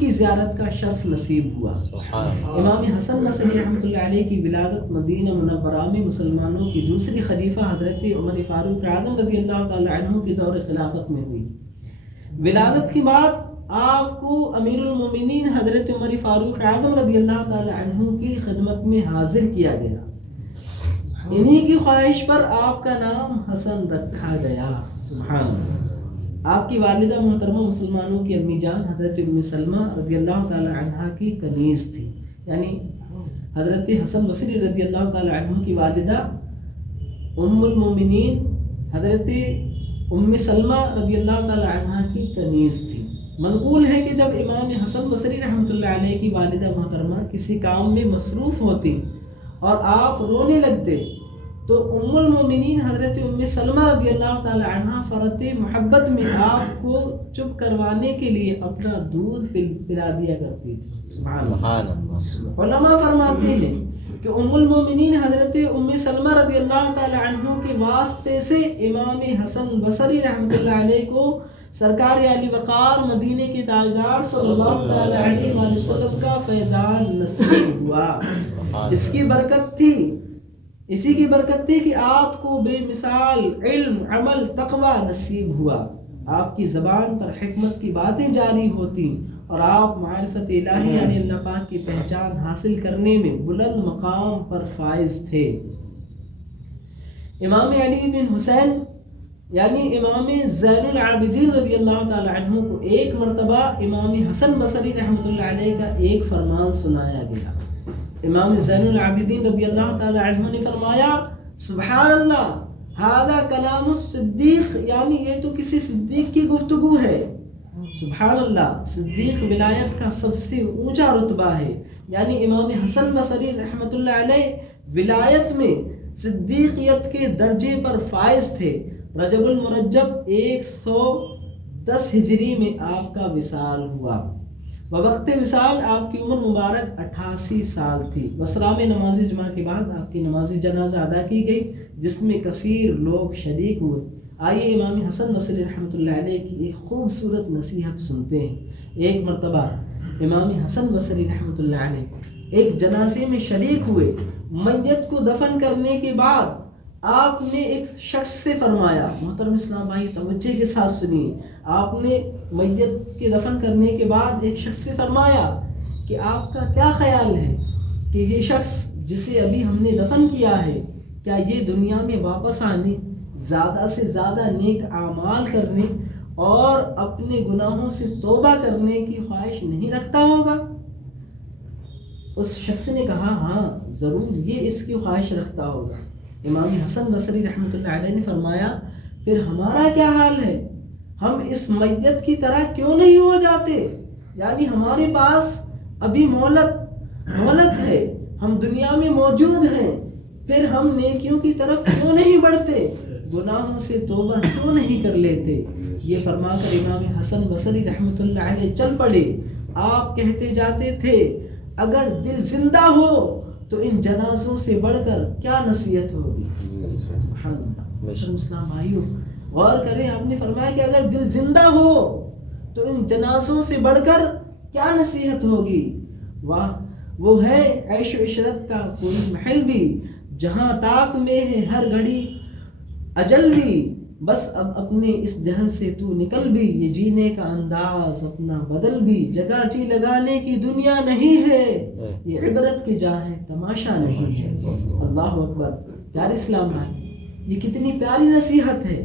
کی زیارت کا شرف نصیب ہوا۔ امام حسن بصری رحمۃ اللہ علیہ کی ولادت مدینہ منورہ میں مسلمانوں کی دوسری خلیفہ حضرت عمر فاروق اعظم رضی اللہ تعالی عنہ کے دور خلافت میں ہوئی۔ ولادت کے بعد آپ کو امیر المومنین حضرت عمر فاروق اعظم رضی اللہ تعالی عنہ کی خدمت میں حاضر کیا گیا۔ انہی کی خواہش پر آپ کا نام حسن رکھا گیا۔ سبحان اللہ۔ آپ کی والدہ محترمہ مسلمانوں کی امی جان حضرت ام سلمہ رضی اللہ تعالی عنہ کی کنیز تھی، یعنی حضرت حسن بصری رضی اللہ تعالی عنہ کی والدہ ام المومنین حضرت ام سلمہ رضی اللہ تعالی عنہ کی کنیز تھی۔ منقول ہے کہ جب امام حسن بصری رحمۃ اللہ علیہ کی والدہ محترمہ کسی کام میں مصروف ہوتی اور آپ رونے لگتے تو ام المومنین حضرت ام سلمہ رضی اللہ تعالی عنہ فرط محبت میں آپ کو چپ کروانے کے لیے اپنا دودھ پلا دیا کرتی تھی۔ سبحان اللہ۔ علماء فرماتے ہیں کہ ام المومنین حضرت ام سلمہ رضی اللہ تعالی عنہ کے واسطے سے امام حسن بصری رحمۃ اللہ علیہ کو سرکار علی وقار مدینے کے تاجدار صلی اللہ علیہ وسلم کا فیضان نصیب ہوا۔ اس کی برکت تھی، اسی کی برکت تھی کہ آپ کو بے مثال علم، عمل، تقوی نصیب ہوا۔ آپ کی زبان پر حکمت کی باتیں جاری ہوتی اور آپ معرفت الہی یعنی اللہ پاک کی پہچان حاصل کرنے میں بلند مقام پر فائز تھے۔ امام علی بن حسین یعنی امام زین العابدین رضی اللہ تعالی عنہ کو ایک مرتبہ امام حسن بصری رحمۃ اللہ علیہ کا ایک فرمان سنایا گیا۔ امام زین العابدین رضی اللہ تعالی عنہ نے فرمایا، سبحان اللہ ھذا کلام الصدیق، یعنی یہ تو کسی صدیق کی گفتگو ہے۔ سبحان اللہ، صدیق ولایت کا سب سے اونچا رتبہ ہے، یعنی امام حسن بصری رحمۃ اللہ علیہ ولایت میں صدیقیت کے درجے پر فائز تھے۔ رجب المرجب 110 ہجری میں آپ کا وصال ہوا۔ وقت وصال آپ کی عمر مبارک 88 سال تھی۔ بصرہ میں نماز جمعہ کے بعد آپ کی نماز جنازہ ادا کی گئی جس میں کثیر لوگ شریک ہوئے۔ آئیے امام حسن بصری رحمۃ اللہ علیہ کی ایک خوبصورت نصیحت سنتے ہیں۔ ایک مرتبہ امام حسن بصری رحمۃ اللہ علیہ ایک جنازے میں شریک ہوئے۔ میت کو دفن کرنے کے بعد آپ نے ایک شخص سے فرمایا، محترم اسلام بھائی توجہ کے ساتھ سنیے، آپ نے میت کے دفن کرنے کے بعد ایک شخص سے فرمایا کہ آپ کا کیا خیال ہے کہ یہ شخص جسے ابھی ہم نے دفن کیا ہے کیا یہ دنیا میں واپس آنے، زیادہ سے زیادہ نیک اعمال کرنے اور اپنے گناہوں سے توبہ کرنے کی خواہش نہیں رکھتا ہوگا؟ اس شخص نے کہا ہاں ضرور یہ اس کی خواہش رکھتا ہوگا۔ امام حسن بصری رحمۃ اللہ علیہ نے فرمایا پھر ہمارا کیا حال ہے، ہم اس میت کی طرح کیوں نہیں ہو جاتے، یعنی ہمارے پاس ابھی مہلت ہے، ہم دنیا میں موجود ہیں، پھر ہم نیکیوں کی طرف کیوں نہیں بڑھتے، گناہوں سے توبہ کیوں نہیں کر لیتے۔ یہ فرما کر امام حسن بصری رحمۃ اللہ علیہ چل پڑے۔ آپ کہتے جاتے تھے اگر دل زندہ ہو تو ان جنازوں سے بڑھ کر کیا نصیحت ہوگی۔ سبحان اللہ۔ اسلام بھائیو غور کریں، آپ نے فرمایا کہ اگر دل زندہ ہو تو ان جنازوں سے بڑھ کر کیا نصیحت ہوگی۔ واہ، وہ ہے عیش و عشرت کا کوئی محل بھی جہاں طاق میں ہے ہر گھڑی اجل بھی، بس اب اپنے اس جہل سے تو نکل بھی، یہ جینے کا انداز اپنا بدل بھی، جگہ جی لگانے کی دنیا نہیں ہے، یہ عبرت کی جا ہے تماشا نہیں ہے۔ اللہ اکبر۔ پیارے اسلام بھائی، یہ کتنی پیاری نصیحت ہے۔